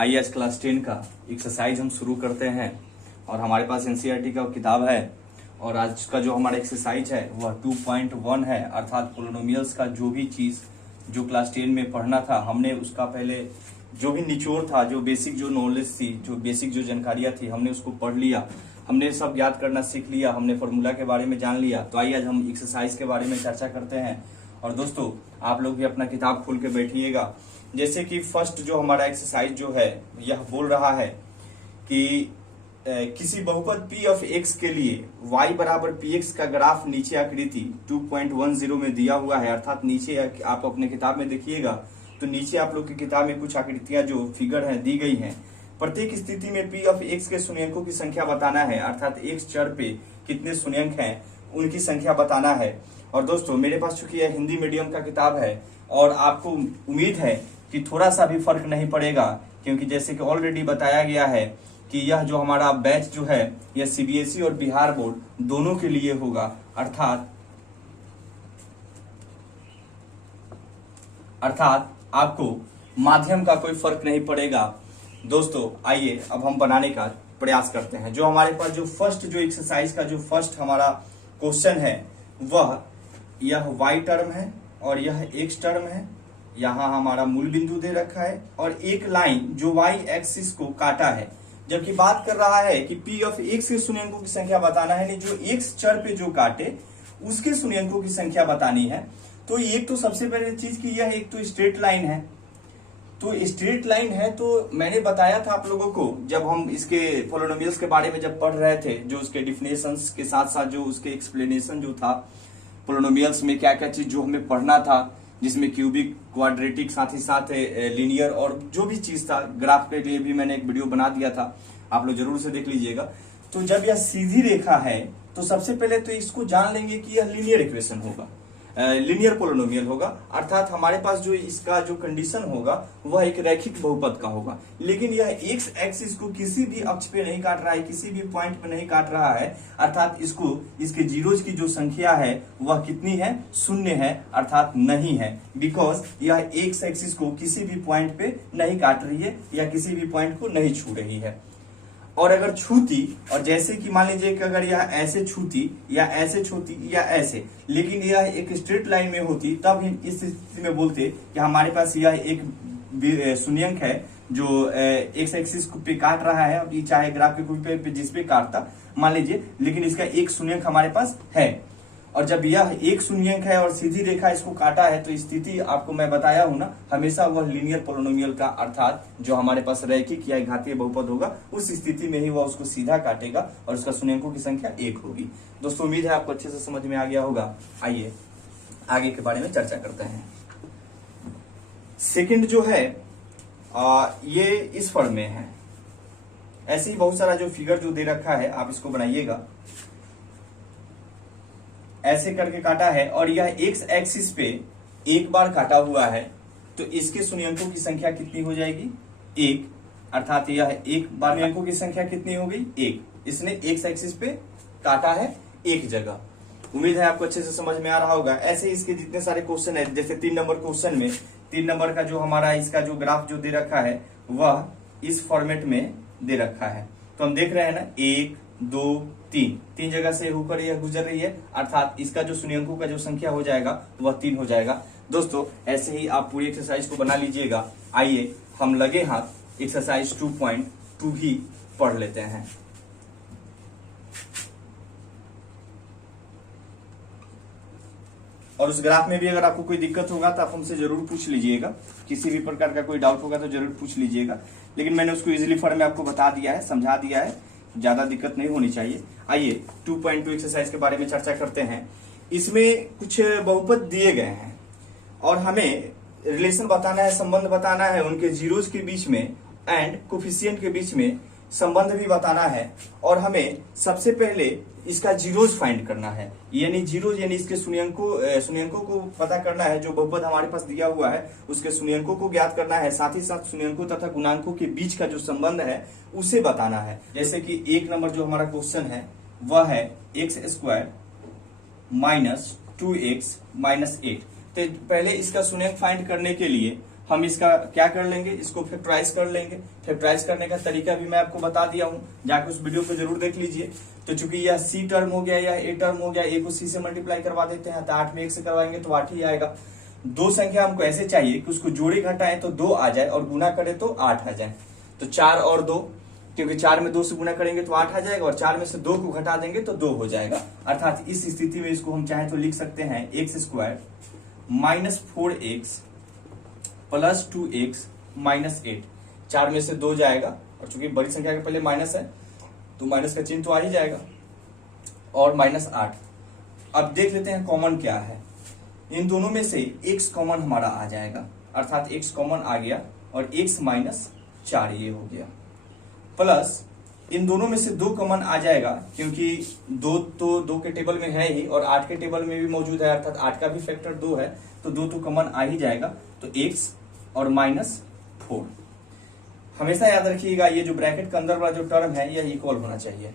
आइए आज क्लास 10 का एक्सरसाइज हम शुरू करते हैं और हमारे पास एनसीईआरटी का किताब है और आज का जो हमारा एक्सरसाइज है वह 2.1 है, अर्थात पोलिनोमियल्स का जो भी चीज जो क्लास 10 में पढ़ना था हमने उसका पहले जो भी निचोड़ था, जो बेसिक जो नॉलेज थी, जो बेसिक जो जानकारियां थी हमने उसको पढ़ लिया, हमने सब याद करना सीख लिया, हमने फॉर्मूला के बारे में जान लिया। तो आइए आज हम एक्सरसाइज के बारे में चर्चा करते हैं। और दोस्तों आप लोग भी अपना किताब खोल के बैठिएगा। जैसे कि फर्स्ट जो हमारा एक्सरसाइज जो है यह बोल रहा है कि किसी बहुपद p ऑफ x के लिए y बराबर px का ग्राफ नीचे आकृति 2.10 में दिया हुआ है, अर्थात नीचे आप अपने किताब में देखिएगा तो नीचे आप लोग की किताब में कुछ आकृतियां जो फिगर हैं दी गई हैं। प्रत्येक स्थिति में p ऑफ x के शून्यंकों की संख्या बताना है, अर्थात x चर पे कितने शून्यंक हैं उनकी संख्या बताना है। और दोस्तों मेरे पास चूंकि यह हिंदी मीडियम का किताब है और आपको उम्मीद है कि थोड़ा सा भी फर्क नहीं पड़ेगा, क्योंकि जैसे कि ऑलरेडी बताया गया है कि यह जो हमारा बैच जो है यह सीबीएसई और बिहार बोर्ड दोनों के लिए होगा, अर्थात आपको माध्यम का कोई फर्क नहीं पड़ेगा। दोस्तों आइए अब हम बनाने का प्रयास करते हैं। जो हमारे पास जो फर्स्ट जो एक्सरसाइज का जो फर्स्ट हमारा क्वेश्चन है वह यह y टर्म है और यह x टर्म है, यहाँ हमारा मूल बिंदु दे रखा है और एक लाइन जो y एक्सिस को काटा है, जबकि बात कर रहा है कि p ऑफ x के शून्यंकों की संख्या बताना है, नहीं जो x चर पे जो काटे उसके शून्यंकों की संख्या बतानी है। तो एक तो सबसे पहले चीज की यह एक तो स्ट्रेट लाइन है, तो स्ट्रेट लाइन है तो मैंने बताया था आप लोगों को जब हम इसके पोलिनोमियल्स के बारे में जब पढ़ रहे थे, जो उसके डिफिनेशंस के साथ साथ जो उसके एक्सप्लेनेशन जो था पोलिनोमियल्स में क्या क्या चीज जो हमें पढ़ना था, जिसमें क्यूबिक, क्वाड्रेटिक, साथ ही साथ लीनियर और जो भी चीज था, ग्राफ के लिए भी मैंने एक वीडियो बना दिया था, आप लोग जरूर से देख लीजिएगा। तो जब यह सीधी रेखा है तो सबसे पहले तो इसको जान लेंगे कि यह लीनियर इक्वेशन होगा, लीनियर पोलिनोमियल होगा, अर्थात हमारे पास जो इसका जो कंडीशन होगा वह एक रैखिक बहुपद का होगा। लेकिन यह एक्स एक्सिस को किसी भी अक्ष पे नहीं काट रहा है, किसी भी पॉइंट पे नहीं काट रहा है, अर्थात इसको इसके जीरोज की जो संख्या है वह कितनी है, शून्य है, अर्थात नहीं है, बिकॉज यह एक्स एक्सिस को किसी भी पॉइंट पे नहीं काट रही है या किसी भी पॉइंट को नहीं छू रही है। और अगर छूती, और जैसे कि मान लीजिए कि अगर यह ऐसे छूती या ऐसे छूती या ऐसे, लेकिन यह एक स्ट्रेट लाइन में होती, तब हम इस स्थिति में बोलते कि हमारे पास यह एक शून्यंक है जो एक्स एक्सिस पे काट रहा है, अब चाहे ग्राफ के कोई पे जिस पे काटता मान लीजिए, लेकिन इसका एक शून्यंक हमारे पास है। और जब यह एक शून्यंक है और सीधी रेखा इसको काटा है तो स्थिति आपको मैं बताया हूं ना, हमेशा वह लीनियर पोलिनोमियल का, अर्थात जो हमारे पास रैखिक या घातीय बहुपद होगा उस स्थिति में ही वह उसको सीधा काटेगा और उसका शून्यंकों की संख्या 1 होगी। दोस्तों उम्मीद है आपको अच्छे से समझ में आ गया होगा। आइए आगे के बारे में चर्चा करते हैं। सेकंड जो है ये इस फॉर्म में है, ऐसे ही बहुत सारा जो फिगर जो दे रखा है आप इसको बनाइएगा, ऐसे करके काटा है और यह एक्स एक्सिस पे एक बार काटा हुआ है, तो इसके शून्यंकों की संख्या कितनी हो जाएगी, 1, अर्थात यह एक बार शून्यंकों की संख्या कितनी हो गई, 1। इसने एक्स एक्सिस पे काटा है एक जगह। उम्मीद है आपको अच्छे से समझ में आ रहा होगा। ऐसे ही इसके जितने सारे क्वेश्चन है, जैसे 3 नंबर क्वेश्चन में 3 नंबर का जो हमारा इसका जो ग्राफ जो दे रखा है वह इस फॉर्मेट में दे रखा है, तो हम देख रहे हैं ना 1 2 3 जगह से होकर यह गुजर रही है, अर्थात इसका जो शून्यंकों का जो संख्या हो जाएगा वह 3 हो जाएगा। दोस्तों ऐसे ही आप पूरी एक्सरसाइज को बना लीजिएगा। आइए हम लगे हाथ एक्सरसाइज 2.2 भी पढ़ लेते हैं। और उस ग्राफ में भी अगर आपको कोई दिक्कत होगा तो आप हमसे जरूर पूछ लीजिएगा, किसी भी प्रकार का कोई डाउट होगा तो जरूर पूछ लीजिएगा, लेकिन मैंने उसको इजीली फॉर्म में आपको बता दिया है, समझा दिया है, ज्यादा दिक्कत नहीं होनी चाहिए। आइए 2.2 एक्सरसाइज के बारे में चर्चा करते हैं। इसमें कुछ बहुपद दिए गए हैं और हमें रिलेशन बताना है, संबंध बताना है उनके जीरोज के बीच में एंड कोफिशिएंट के बीच में संबंध भी बताना है, और हमें सबसे पहले इसका जीरोज फाइंड करना है, यानी जीरोज यानी इसके शून्यंकों को पता करना है। जो बहुपद हमारे पास दिया हुआ है उसके शून्यंकों को ज्ञात करना है, साथ ही साथ शून्यंकों तथा गुणांकों के बीच का जो संबंध है उसे बताना है। जैसे कि 1 नंबर जो हमारा क्वेश्चन है वह है x² - 2x - 8। तो पहले इसका शून्यंक फाइंड करने के लिए हम इसका क्या कर लेंगे, इसको फैक्टराइज कर लेंगे। फैक्टराइज करने का तरीका भी मैं आपको बता दिया हूं, जाके उस वीडियो को जरूर देख लीजिए। तो चूंकि यह सी टर्म हो गया या ए टर्म हो गया, ए को सी से मल्टीप्लाई करवा देते हैं, तो 8 में 1 से करवाएंगे तो 8 ही आएगा। दो संख्या हमको ऐसे चाहिए कि उसको जोड़े घटाएं तो 2 आ जाए और गुना करें तो 8 आ जाए। तो 4 और 2, क्योंकि 4 में 2 से गुना करेंगे तो 8 आ जाएगा और 4 में से 2 को घटा देंगे तो 2 हो जाएगा। अर्थात इस स्थिति में इसको हम चाहें तो लिख सकते हैं x square minus 4x plus 2x minus 8। 4 में से 2 जाएगा और चूंकि बड़ी संख्या के पहले माइनस है तो माइनस का चिन्ह तो आ ही जाएगा, और माइनस 8। अब देख लेते हैं कॉमन क्या है। इन दोनों में से x कॉमन हमारा आ जाएगा, अर्थात x कॉमन आ गया और x माइनस 4 ये हो गया, प्लस इन दोनों में से 2 कॉमन आ जाएगा, क्योंकि 2 तो 2 के टेबल में है ही और 8 के टेबल में भी मौजूद है, अर्थात 8 का भी फैक्टर 2 है, तो 2 तो कॉमन आ ही जाएगा। तो x और माइनस 4। हमेशा याद रखिएगा ये जो ब्रैकेट के अंदर वाला जो टर्म है यह इक्वल होना चाहिए।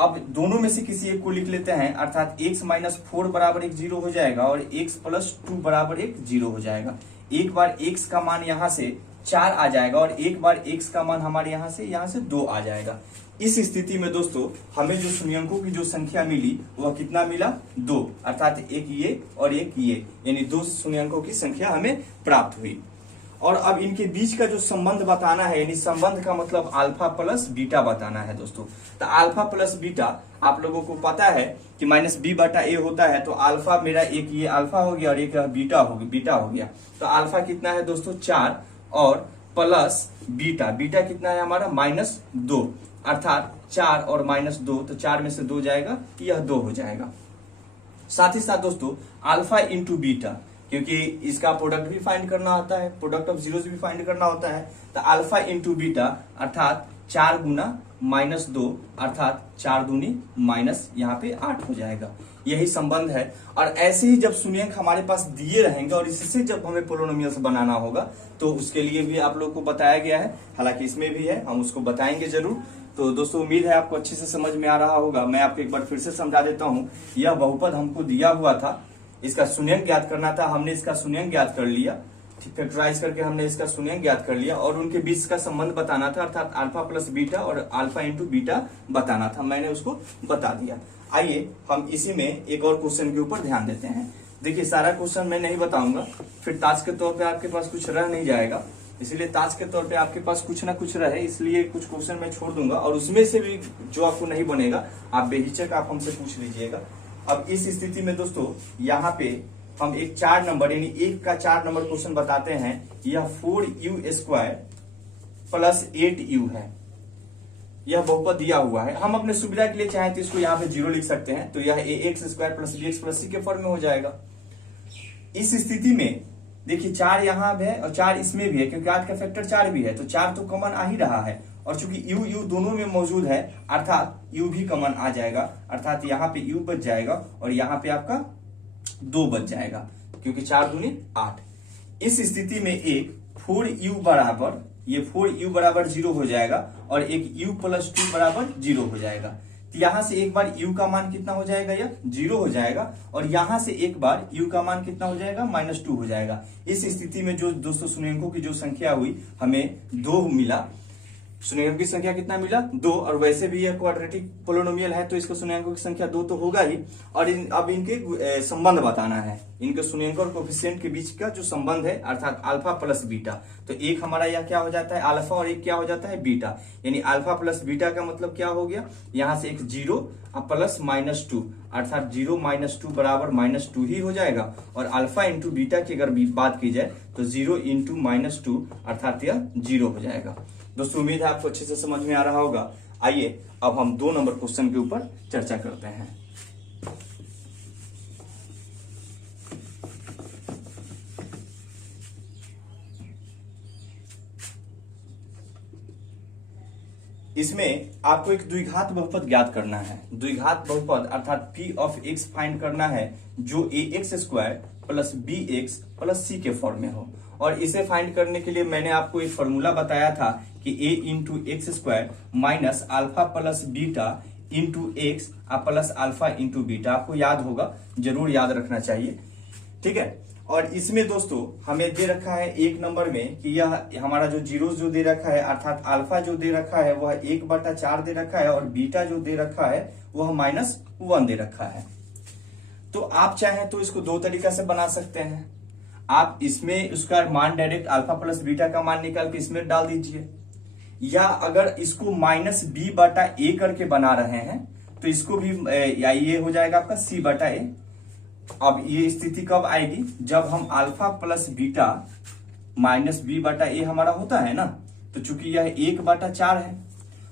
अब दोनों में से किसी एक को लिख लेते हैं, अर्थात x माइनस 4 बराबर 1 0 हो जाएगा और x प्लस 2 बराबर 1 0 हो जाएगा। एक बार x का मान यहाँ से 4 आ जाएगा और एक बार x का मान हमारे यहाँ से 2 आ जाएगा। इस स्थिति में दोस्तों हमें जो शून्यंकों की जो संख्या मिली वह कितना मिला, 2, अर्थात एक ये और एक ये, यानी 2 शून्यंकों की संख्या हमें प्राप्त हुई। और अब इनके बीच का जो संबंध बताना है, यानी संबंध का मतलब अल्फा प्लस बीटा बताना है दोस्तों। तो अल्फा प्लस बीटा आप लोगों को पता है कि माइनस बी बटा ए होता है, तो अल्फा मेरा एक ये अल्फा हो गया और एक बीटा हो गया। तो अल्फा कितना है दोस्तों 4 और प्लस बीटा, बीटा कितना है हमारा -2, अर्थात 4 और -2, तो 4 में से 2 जाएगा, यह 2 हो जाएगा। साथ ही साथ दोस्तों अल्फा इंटू बीटा, क्योंकि इसका प्रोडक्ट भी फाइंड करना होता है, प्रोडक्ट ऑफ जीरोस भी फाइंड करना होता है, तो अल्फा इंटू बीटा अर्थात 4 गुना -2, अर्थात 4 दूनी माइनस यहाँ पे 8 हो जाएगा। यही संबंध है। और ऐसे ही जब शून्यंक हमारे पास दिए रहेंगे और इससे जब हमें पोलिनोमियल्स बनाना होगा तो उसके लिए भी आप लोग को बताया गया है, हालांकि इसमें भी है, हम उसको बताएंगे जरूर। तो दोस्तों उम्मीद है आपको अच्छे से समझ में आ रहा होगा। मैं आपको एक बार फिर से समझा देता हूँ। यह बहुपद हमको दिया हुआ था, इसका शून्यंक ज्ञात करना था, हमने इसका शून्यंक ज्ञात कर लिया, फैक्टराइज करके हमने इसका शून्यंक ज्ञात कर लिया और उनके बीच का संबंध बताना था, अर्थात अल्फा प्लस बीटा और अल्फा इंटू बीटा बताना था, मैंने उसको बता दिया। आइए हम इसी में एक और क्वेश्चन के ऊपर ध्यान देते हैं। देखिए सारा क्वेश्चन मैं नहीं बताऊंगा, फिर ताज के तौर पे आपके पास कुछ रह नहीं जाएगा, इसलिए ताज के तौर पे आपके पास कुछ ना कुछ रहे, इसलिए कुछ क्वेश्चन मैं छोड़ दूंगा और उसमें से भी जो आपको नहीं बनेगा आप बेहिचक आप हमसे पूछ लीजिएगा। अब इस स्थिति में दोस्तों यहाँ पे हम एक 4 नंबर यानी 1 का 4 नंबर क्वेश्चन बताते हैं। यह 4u² प्लस 8u है, यह बहुपद दिया हुआ है। हम अपने सुविधा के लिए चाहें तो इसको यहाँ पे 0 लिख सकते हैं, तो यह ax² plus bx plus c के फॉर्म में हो जाएगा। इस स्थिति में देखिए 4 यहाँ भी है और 4 इसमें भी है, क्योंकि 8 का फैक्टर 4 भी है, तो 4 तो कॉमन आ ही रहा है और चूंकि u दोनों में मौजूद है अर्थात u भी कॉमन आ जाएगा, अर्थात यहाँ पे u बच जाएगा और यहाँ पे आपका 2 बच जाएगा, क्योंकि 4 दूनी 8। इस स्थिति में एक 4u बराबर, ये 4u बराबर 0 हो जाएगा और एक u प्लस 2 बराबर 0 हो जाएगा। तो यहां से एक बार u का मान कितना हो जाएगा, यह 0 हो जाएगा और यहां से एक बार u का मान कितना हो जाएगा, -2 हो जाएगा। इस स्थिति में जो दोस्तों शून्यंकों की जो संख्या हुई हमें 2 मिला। शून्यंकों की संख्या कितना मिला, 2, और वैसे भी यह क्वाड्रेटिक पोलिनोमियल है तो इसको शून्यंकों की संख्या 2 तो होगा ही। और अब इनके संबंध बताना है, इनके शून्यंक और कोफिशिएंट के बीच का जो संबंध है, अर्थात अल्फा प्लस बीटा। तो एक हमारा यह क्या हो जाता है अल्फा और एक क्या हो जाता है बीटा, यानी अल्फा प्लस बीटा का मतलब क्या हो गया, यहाँ से एक 0 प्लस -2, अर्थात 0 -2 बराबर -2 ही हो जाएगा। और अल्फा इंटू बीटा की अगर बात की जाए तो 0 इंटू -2 अर्थात यह 0 हो जाएगा। दोस्तों उम्मीद है आपको अच्छे से समझ में आ रहा होगा। आइए अब हम 2 नंबर क्वेश्चन के ऊपर चर्चा करते हैं। इसमें आपको एक द्विघात बहुपद ज्ञात करना है। द्विघात बहुपद अर्थात p ऑफ x फाइंड करना है जो ax² plus bx plus c के फॉर्म में हो। और इसे फाइंड करने के लिए मैंने आपको एक फॉर्मूला बताया था कि a into x² minus alpha plus beta into x plus alpha into beta. आपको याद होगा, जरूर याद रखना चाहिए, ठीक है। और इसमें दोस्तों हमें दे रखा है एक नंबर में कि यह हमारा जो जीरोस जो दे रखा है अर्थात अल्फा जो दे रखा है वह 1/4 दे रखा है और बीटा जो दे रखा है वह -1 दे रखा है। तो आप चाहें तो इसको दो तरीका से बना सकते हैं। आप इसमें उसका मान डायरेक्ट अल्फा प्लस बीटा का मान निकाल के इसमें डाल दीजिए, या अगर इसको -b/a करके बना रहे हैं तो इसको भी या ये हो जाएगा आपका c/a। अब ये स्थिति कब आएगी, जब हम अल्फा प्लस बीटा -b/a हमारा होता है ना, तो चूंकि यह 1/4 है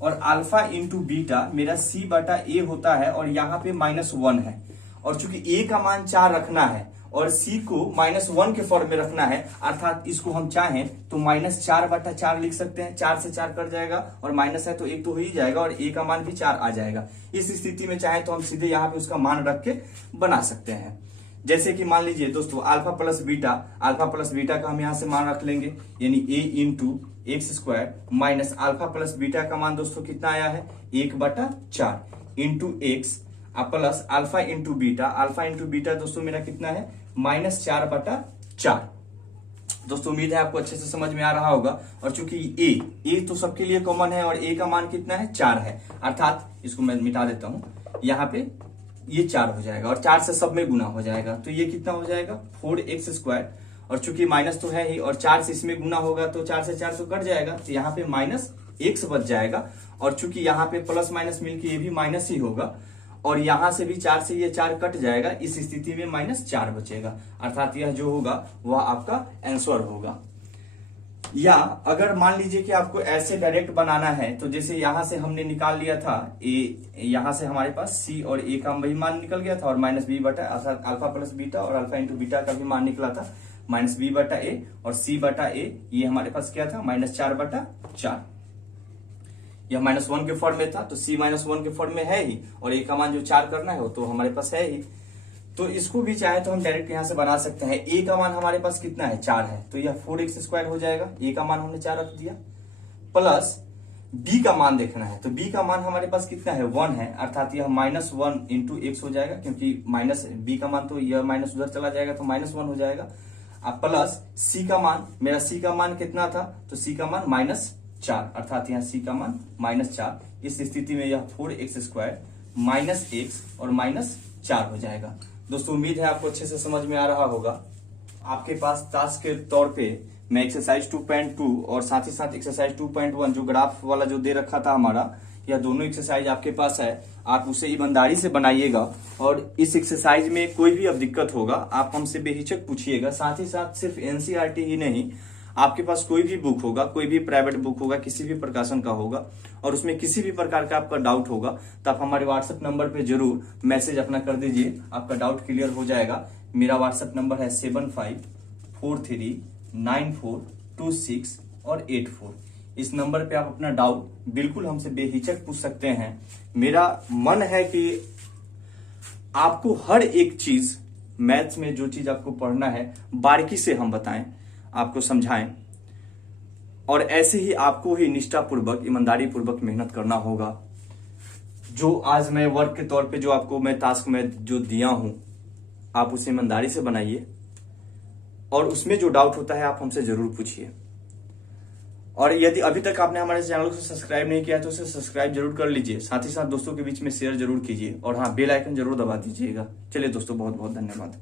और अल्फा इंटू बीटा मेरा c/a होता है और यहाँ पे -1 है, और चूंकि a का मान 4 रखना है और c को -1 के फॉर्म में रखना है, अर्थात इसको हम चाहें तो -4/4 लिख सकते हैं। 4 से 4 कट जाएगा और माइनस है तो 1 तो हो ही जाएगा और a का मान भी 4 आ जाएगा। इस स्थिति में चाहे तो हम सीधे यहाँ पे उसका मान रख के बना सकते हैं। जैसे कि मान लीजिए दोस्तों अल्फा प्लस बीटा का हम यहाँ से मान रख लेंगे, यानी a into x² minus alpha plus beta का मान दोस्तों कितना आया है 1/4 into x plus alpha into beta दोस्तों मेरा कितना है -4/4। दोस्तों उम्मीद है आपको अच्छे से समझ में आ रहा होगा। और चूंकि a तो सबके लिए कॉमन है और a का मान कितना है 4 है, अर्थात इसको मैं मिटा देता हूं, यहाँ पे ये 4 हो जाएगा और 4 से सब में गुना हो जाएगा, तो ये कितना हो जाएगा 4x²। और चूंकि माइनस तो है ही और 4 से इसमें गुना होगा तो 4 से 4 तो कट जाएगा, तो यहाँ पे -x बच जाएगा। और चूंकि यहाँ पे प्लस माइनस मिलके ये भी माइनस ही होगा और यहां से भी 4 से ये 4 कट जाएगा, इस स्थिति में -4 बचेगा, अर्थात यह जो होगा वह आपका आंसर होगा। या अगर मान लीजिए कि आपको ऐसे डायरेक्ट बनाना है, तो जैसे यहां से हमने निकाल लिया था यहां से हमारे पास c और a का वही मान निकल गया था और -b/, अर्थात अल्फा प्लस बीटा और अल्फा इंटू बीटा का भी मान निकला था -b/a और c/a, ये हमारे पास क्या था -4/4। यह -1 के फॉर्म में था तो c -1 के फॉर्म में है ही और a का मान जो 4 करना है वो तो हमारे पास है ही। तो इसको भी चाहे तो हम डायरेक्ट यहां से बना सकते हैं। a का मान हमारे पास कितना है 4 है, तो यह 4x² हो जाएगा, a का मान हमने 4 रख दिया, प्लस b का मान देखना है, तो b का मान हमारे पास कितना है 1 है, अर्थात यह -1 इंटू x हो जाएगा, क्योंकि b का मान तो यह माइनस उधर चला जाएगा तो -1 हो जाएगा। अब प्लस c का मान, मेरा c का मान कितना था, तो c का मान -4, अर्थात यहाँ c का मान -4। इस स्थिति में यह 4x² -x और -4 हो जाएगा। दोस्तों उम्मीद है आपको अच्छे से समझ में आ रहा होगा। आपके पास टास्क के तौर पे मैं एक्सरसाइज 2.2 और साथ ही साथ एक्सरसाइज 2.1 जो ग्राफ वाला जो दे रखा था हमारा, यह दोनों एक्सरसाइज आपके पास है। आप उसे ईमानदारी से बनाइएगा और इस एक्सरसाइज में कोई भी अब दिक्कत होगा आप हमसे बेहिचक पूछिएगा। साथ ही साथ सिर्फ एनसीईआरटी ही नहीं, आपके पास कोई भी बुक होगा, कोई भी प्राइवेट बुक होगा, किसी भी प्रकाशन का होगा और उसमें किसी भी प्रकार का आपका डाउट होगा तो आप हमारे व्हाट्सएप नंबर पे जरूर मैसेज अपना कर दीजिए, आपका डाउट क्लियर हो जाएगा। मेरा व्हाट्सएप नंबर है 75439426 और 84। इस नंबर पे आप अपना डाउट बिल्कुल हमसे बेहिचक पूछ सकते हैं। मेरा मन है कि आपको हर एक चीज मैथ्स में जो चीज आपको पढ़ना है बारीकी से हम बताएं, आपको समझाएं, और ऐसे ही आपको ही निष्ठापूर्वक ईमानदारी पूर्वक मेहनत करना होगा। जो आज मैं वर्क के तौर पे जो आपको मैं टास्क में जो दिया हूं, आप उसे ईमानदारी से बनाइए और उसमें जो डाउट होता है आप हमसे जरूर पूछिए। और यदि अभी तक आपने हमारे चैनल को सब्सक्राइब नहीं किया तो उसे सब्सक्राइब जरूर कर लीजिए, साथ ही साथ दोस्तों के बीच में शेयर जरूर कीजिए और हाँ बेल आइकन जरूर दबा दीजिएगा। चलिए दोस्तों, बहुत बहुत धन्यवाद।